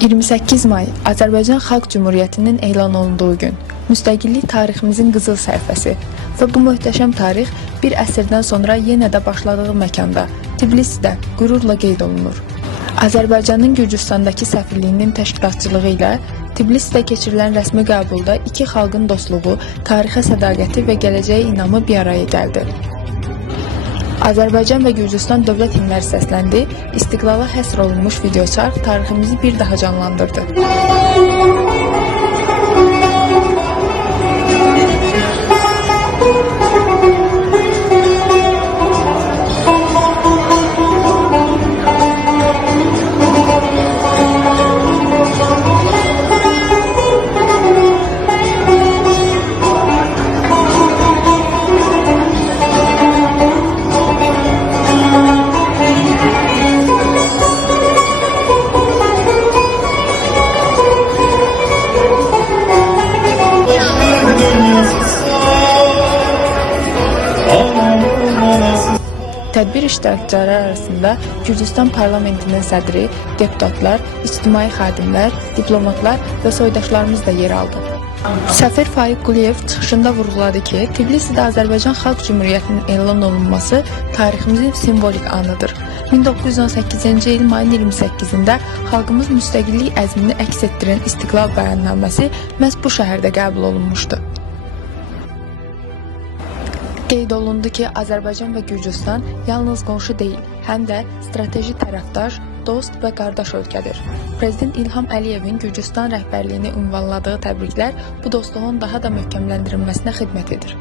28 may Azərbaycan Xalq Cümhuriyyətinin elan olunduğu gün, müstəqillik tariximizin qızıl səhifəsi və bu möhtəşəm tarix bir əsrdən sonra yenə də başladığı məkanda, Tbilisidə qürurla qeyd olunur. Azərbaycanın Gürcüstandakı səfirliyinin təşkilatçılığı ilə Tbilisidə keçirilən rəsmi qəbulda iki xalqın dostluğu, tarixə sədaqəti və gələcəyə inamı bir araya gəldi. Azərbaycan və Gürcüstan dövlət himləri səsləndi, istiqlala həsr olunmuş videoçarx tariximizi bir daha canlandırdı. Tədbir iştirakçıları arasında Gürcüstan parlamentinin sədri, deputatlar, ictimai xadimlər, diplomatlar və soydaşlarımız da yer aldı. Səfir Faiq Quliyev çıxışında vurğuladı ki, Tbilisidə Azərbaycan Xalq Cümhuriyyətinin elan olunması tariximizin simvolik anıdır. 1918-ci il mayın 28-də xalqımız müstəqillik əzmini əks etdirən İstiqlal bəyannaməsi məhz bu şəhərdə qəbul olunmuşdu. Qeyd olundu ki, Azərbaycan və Gürcüstan yalnız qonşu deyil, həm də strateji tərəfdaş, dost və qardaş ölkədir. Prezident İlham Əliyevin Gürcüstan rəhbərliyini ünvanladığı təbriklər bu dostluğun daha da möhkəmləndirilməsinə xidmət edir.